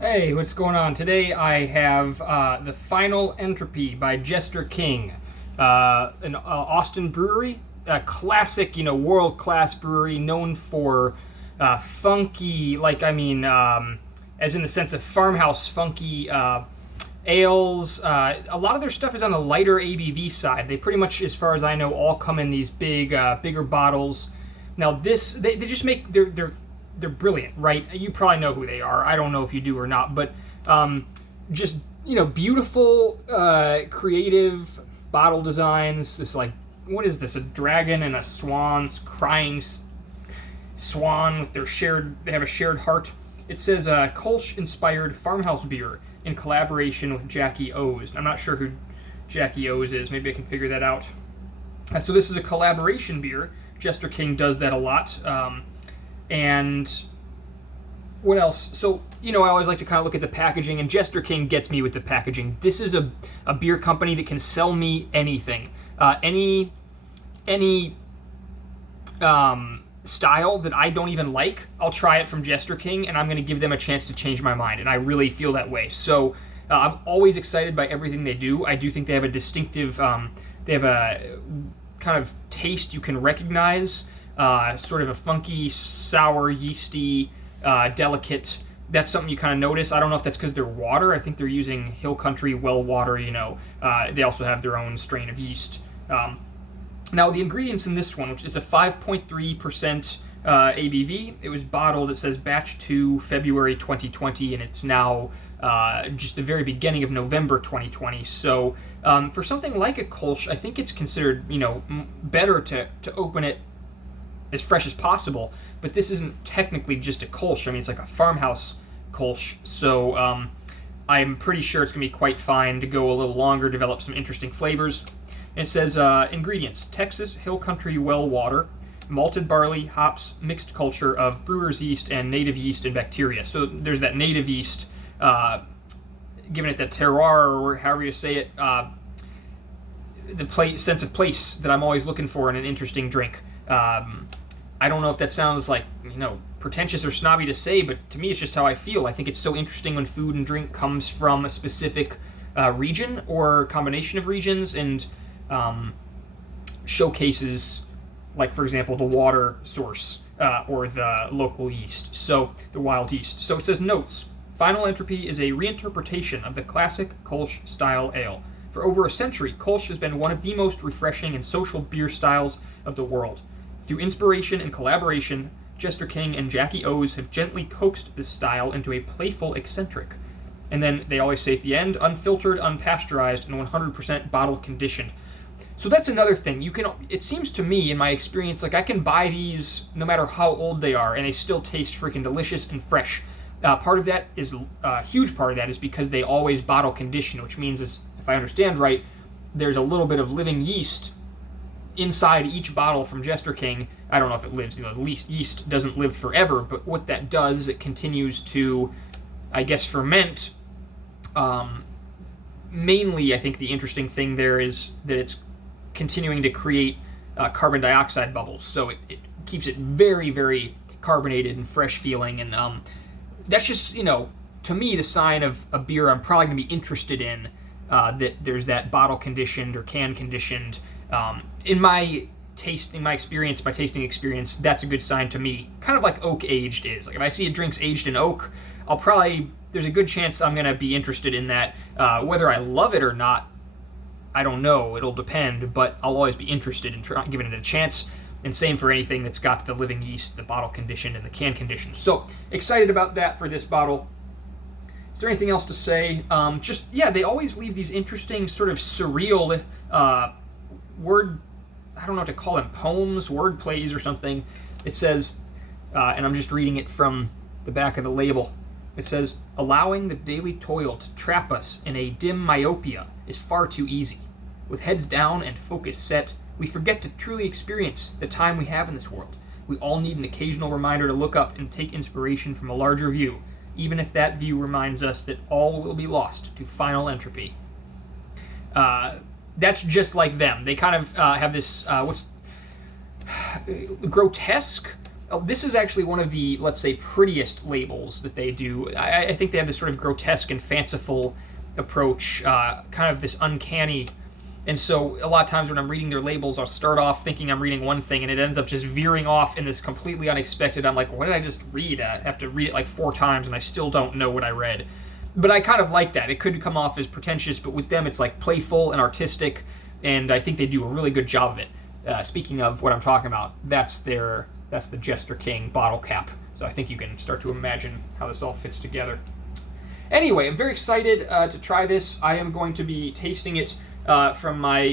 Hey, what's going on? Today I have the Final Entropy by Jester King, an Austin brewery, a classic, world-class brewery known for funky, as in the sense of farmhouse funky ales. A lot of their stuff is on the lighter ABV side. They pretty much, as far as I know, all come in these bigger bottles. Now they just make they're brilliant, right? You probably know who they are. I don't know if you do or not, but just beautiful, creative bottle designs. This what is this? A dragon and a swan's crying swan with they have a shared heart. It says Kolsch inspired farmhouse beer in collaboration with Jackie O's. I'm not sure who Jackie O's is. Maybe I can figure that out. So this is a collaboration beer. Jester King does that a lot. And what else? So, I always like to kind of look at the packaging, and Jester King gets me with the packaging. This is a beer company that can sell me anything. Any style that I don't even like, I'll try it from Jester King, and I'm going to give them a chance to change my mind, and I really feel that way. So I'm always excited by everything they do. I do think they have a distinctive, they have a kind of taste you can recognize. Sort of a funky, sour, yeasty, delicate. That's something you kind of notice. I don't know if that's because they're water. I think they're using Hill Country well water, They also have their own strain of yeast. Now, the ingredients in this one, which is a 5.3% ABV, it was bottled, it says batch 2, February 2020, and it's now just the very beginning of November 2020. So for something like a Kolsch, I think it's considered, better to open it as fresh as possible, but this isn't technically just a Kolsch. I mean, it's like a farmhouse Kolsch, so I'm pretty sure it's going to be quite fine to go a little longer, develop some interesting flavors. And it says ingredients: Texas Hill Country well water, malted barley, hops, mixed culture of brewer's yeast and native yeast and bacteria. So there's that native yeast, giving it that terroir, or however you say it, the sense of place that I'm always looking for in an interesting drink. I don't know if that sounds like, pretentious or snobby to say, but to me it's just how I feel. I think it's so interesting when food and drink comes from a specific region or combination of regions and showcases, like, for example, the water source or the local yeast, so the wild yeast. So it says notes. Final Entropy is a reinterpretation of the classic Kolsch style ale. For over a century, Kolsch has been one of the most refreshing and social beer styles of the world. Through inspiration and collaboration, Jester King and Jackie O's have gently coaxed this style into a playful eccentric. And then they always say at the end, unfiltered, unpasteurized, and 100% bottle conditioned. So that's another thing. It seems to me, in my experience, like I can buy these no matter how old they are, and they still taste freaking delicious and fresh. Part of that is, a huge part of that is because they always bottle condition, which means, if I understand right, there's a little bit of living yeast inside each bottle from Jester King. I don't know if it lives, yeast doesn't live forever, but what that does is it continues to, I guess, ferment. Mainly, I think the interesting thing there is that it's continuing to create carbon dioxide bubbles, so it keeps it very, very carbonated and fresh feeling, and that's just, to me, the sign of a beer I'm probably going to be interested in, that there's that bottle conditioned or can conditioned. In my tasting experience, that's a good sign to me. Kind of like oak aged is. Like if I see a drink's aged in oak, there's a good chance I'm going to be interested in that. Whether I love it or not, I don't know. It'll depend, but I'll always be interested in giving it a chance. And same for anything that's got the living yeast, the bottle conditioned, and the can conditioned. So excited about that for this bottle. Is there anything else to say? They always leave these interesting sort of surreal word, I don't know what to call them, poems, word plays or something. It says, and I'm just reading it from the back of the label, it says, allowing the daily toil to trap us in a dim myopia is far too easy. With heads down and focus set, we forget to truly experience the time we have in this world. We all need an occasional reminder to look up and take inspiration from a larger view, even if that view reminds us that all will be lost to final entropy. That's just like them. They kind of have this, grotesque this is actually one of the, let's say, prettiest labels that they do. I think they have this sort of grotesque and fanciful approach, kind of this uncanny. And so a lot of times when I'm reading their labels, I'll start off thinking I'm reading one thing, and it ends up just veering off in this completely unexpected. I'm like, what did I just read? I have to read it like 4 times, and I still don't know what I read. But I kind of like that. It could come off as pretentious, but with them it's like playful and artistic, and I think they do a really good job of it. Speaking of what I'm talking about, that's the Jester King bottle cap. So I think you can start to imagine how this all fits together. Anyway, I'm very excited to try this. I am going to be tasting it from my,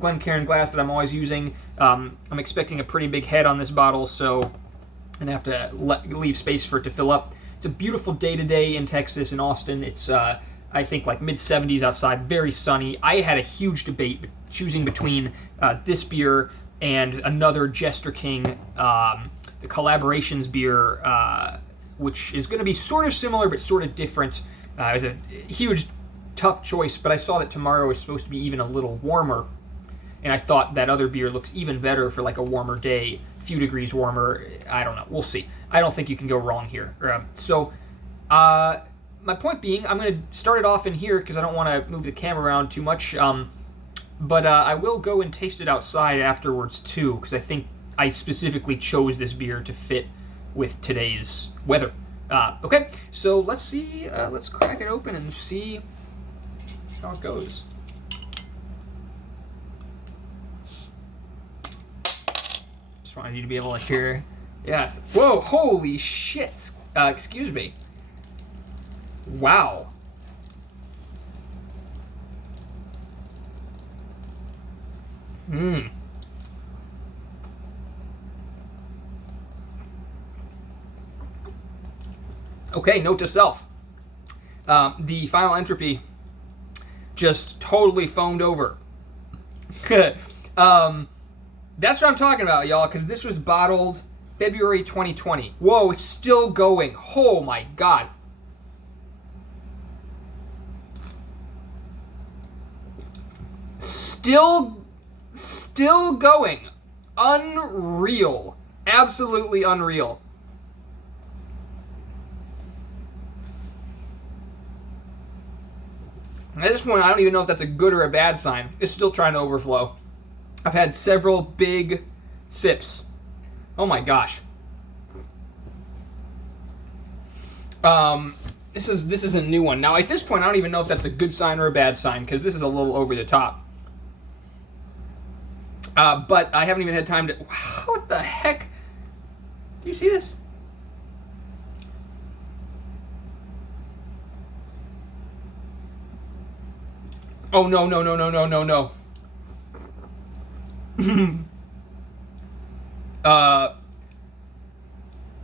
Glencairn glass that I'm always using. I'm expecting a pretty big head on this bottle, so I'm going to have to leave space for it to fill up. It's a beautiful day today in Texas, in Austin. It's, I think, like mid-70s outside, very sunny. I had a huge debate choosing between this beer and another Jester King, the Collaborations beer, which is going to be sort of similar but sort of different. It was a huge, tough choice, but I saw that tomorrow is supposed to be even a little warmer, and I thought that other beer looks even better for like a warmer day, a few degrees warmer. I don't know. We'll see. I don't think you can go wrong here. My point being, I'm going to start it off in here because I don't want to move the camera around too much, but I will go and taste it outside afterwards too, because I think I specifically chose this beer to fit with today's weather. Okay, so let's see. Let's crack it open and see how it goes. Just wanted you to be able to hear. Yes. Whoa! Holy shit! Excuse me. Wow. Okay, note to self. The final Entropy just totally foamed over. That's what I'm talking about, y'all, because this was bottled February 2020. Whoa, it's still going. Oh my god. Still going. Unreal. Absolutely unreal. At this point, I don't even know if that's a good or a bad sign. It's still trying to overflow. I've had several big sips. Oh my gosh. This is a new one. Now, at this point, I don't even know if that's a good sign or a bad sign, because this is a little over the top. But I haven't even had time to... What the heck? Do you see this? Oh, no.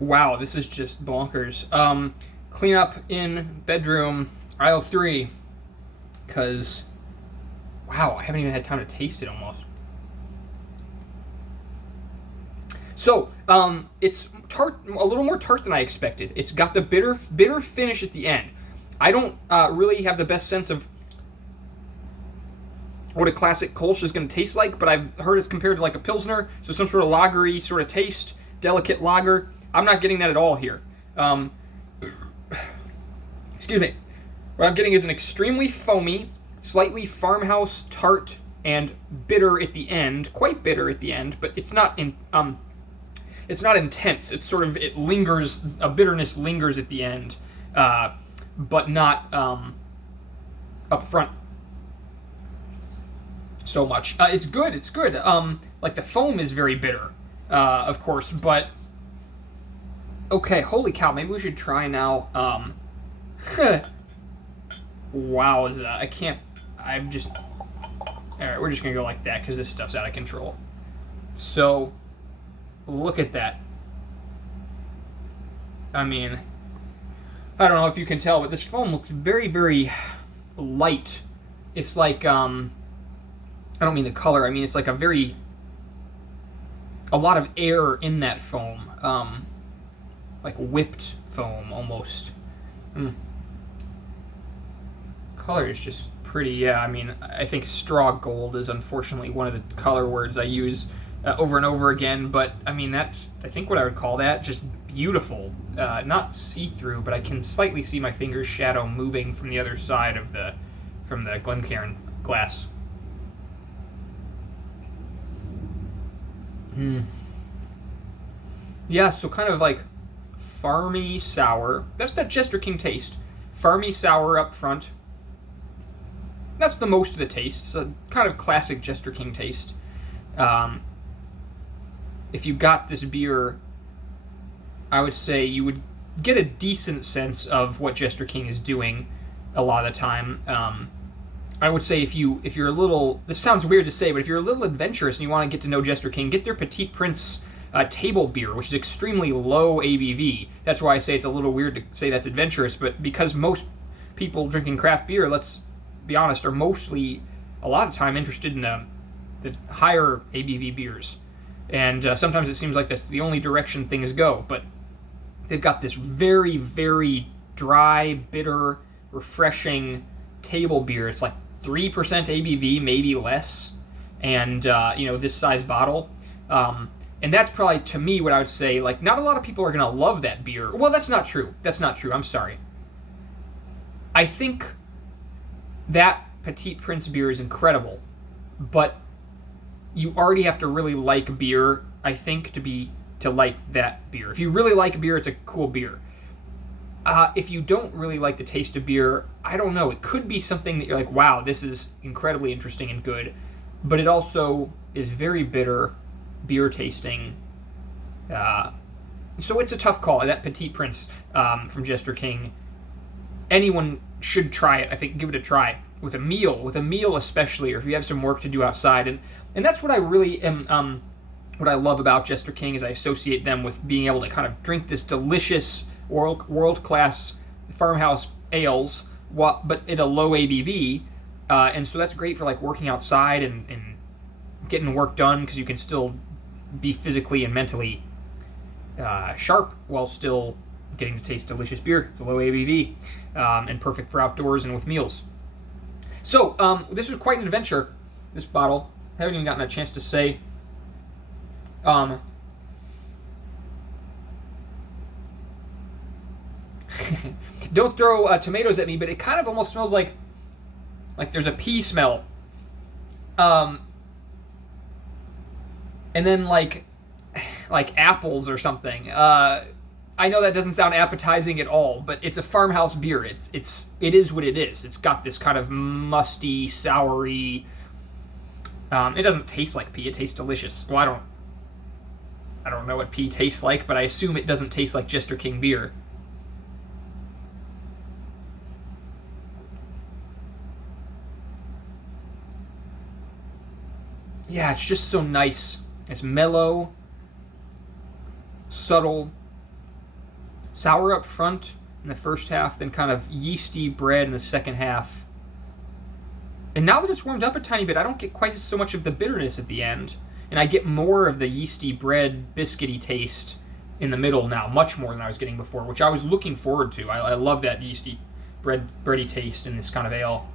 Wow, this is just bonkers. Clean up in bedroom, aisle 3. Because, wow, I haven't even had time to taste it almost. So, it's tart, a little more tart than I expected. It's got the bitter finish at the end. I don't really have the best sense of what a classic Kolsch is going to taste like, but I've heard it's compared to like a Pilsner, so some sort of lagery sort of taste, delicate lager. I'm not getting that at all here. Excuse me. What I'm getting is an extremely foamy, slightly farmhouse tart and bitter at the end, quite bitter at the end, but it's not intense. It's sort of, it lingers, a bitterness lingers at the end, but not up front so much. It's good. Like the foam is very bitter, of course, but okay, holy cow, maybe we should try now. Wow, I can't, alright, we're just gonna go like that because this stuff's out of control. So, look at that. I mean, I don't know if you can tell, but this foam looks very, very light. It's like, I don't mean the color, I mean it's like a lot of air in that foam. Like whipped foam, almost. Color is just pretty, yeah, I mean, I think straw gold is unfortunately one of the color words I use over and over again. But I mean, that's, I think, what I would call that, just beautiful. Not see-through, but I can slightly see my finger's shadow moving from the other side of from the Glencairn glass. Yeah, so kind of like farmy sour. That's that Jester King taste. Farmy sour up front. That's the most of the taste. It's a kind of classic Jester King taste. If you got this beer, I would say you would get a decent sense of what Jester King is doing a lot of the time. I would say if you're a little, this sounds weird to say, but if you're a little adventurous and you want to get to know Jester King, get their Petit Prince table beer, which is extremely low ABV. That's why I say it's a little weird to say that's adventurous, but because most people drinking craft beer, let's be honest, are mostly, a lot of the time, interested in the higher ABV beers. And sometimes it seems like that's the only direction things go, but they've got this very, very dry, bitter, refreshing table beer. It's like 3% ABV, maybe less, and this size bottle. And that's probably, to me, what I would say, like, not a lot of people are going to love that beer. Well, that's not true. That's not true. I'm sorry. I think that Petit Prince beer is incredible, but you already have to really like beer, I think, to like that beer. If you really like beer, it's a cool beer. If you don't really like the taste of beer, I don't know. It could be something that you're like, wow, this is incredibly interesting and good, but it also is very bitter, beer tasting. So it's a tough call. That Petit Prince from Jester King, anyone should try it. I think give it a try with a meal especially, or if you have some work to do outside. And that's what I really am. What I love about Jester King is I associate them with being able to kind of drink this delicious world-class farmhouse ales, but at a low ABV. And so that's great for like working outside and getting work done, because you can still be physically and mentally sharp while still getting to taste delicious beer. It's a low ABV and perfect for outdoors and with meals. So this was quite an adventure, this bottle. I haven't even gotten a chance to say. Don't throw tomatoes at me, but it kind of almost smells like there's a pea smell. And then like apples or something. I know that doesn't sound appetizing at all, but it's a farmhouse beer. It is what it is. It's got this kind of musty, soury. It doesn't taste like pea. It tastes delicious. Well, I don't know what pea tastes like, but I assume it doesn't taste like Jester King beer. Yeah, it's just so nice. It's mellow, subtle, sour up front in the first half, then kind of yeasty bread in the second half. And now that it's warmed up a tiny bit, I don't get quite so much of the bitterness at the end. And I get more of the yeasty bread, biscuity taste in the middle now, much more than I was getting before, which I was looking forward to. I love that yeasty bready taste in this kind of ale.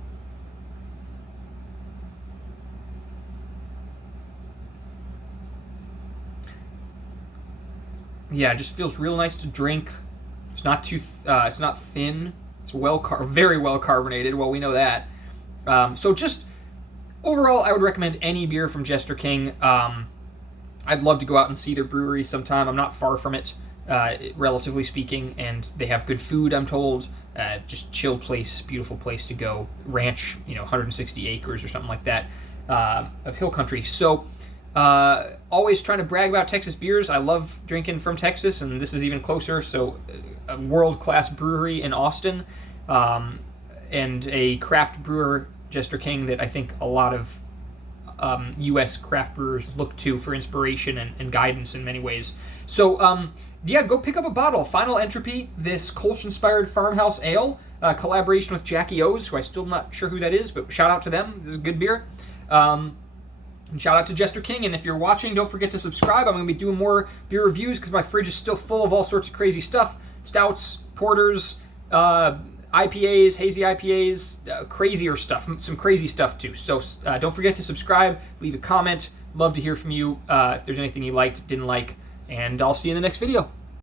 Yeah, it just feels real nice to drink. It's not too, it's not thin. It's very well carbonated. Well, we know that. So just overall, I would recommend any beer from Jester King. I'd love to go out and see their brewery sometime. I'm not far from it, relatively speaking, and they have good food, I'm told. Just chill place, beautiful place to go. Ranch, 160 acres or something like that of hill country. So always trying to brag about Texas beers. I love drinking from Texas, and this is even closer. So a world-class brewery in Austin, and a craft brewer, Jester King, that I think a lot of U.S. craft brewers look to for inspiration and guidance in many ways. So, go pick up a bottle. Final Entropy, this Kolsch-inspired farmhouse ale, collaboration with Jackie O's, who I'm still not sure who that is, but shout out to them. This is good beer. And shout out to Jester King, and if you're watching, don't forget to subscribe. I'm going to be doing more beer reviews because my fridge is still full of all sorts of crazy stuff. Stouts, porters, IPAs, hazy IPAs, crazier stuff, some crazy stuff too. So don't forget to subscribe, leave a comment, love to hear from you if there's anything you liked, didn't like, and I'll see you in the next video.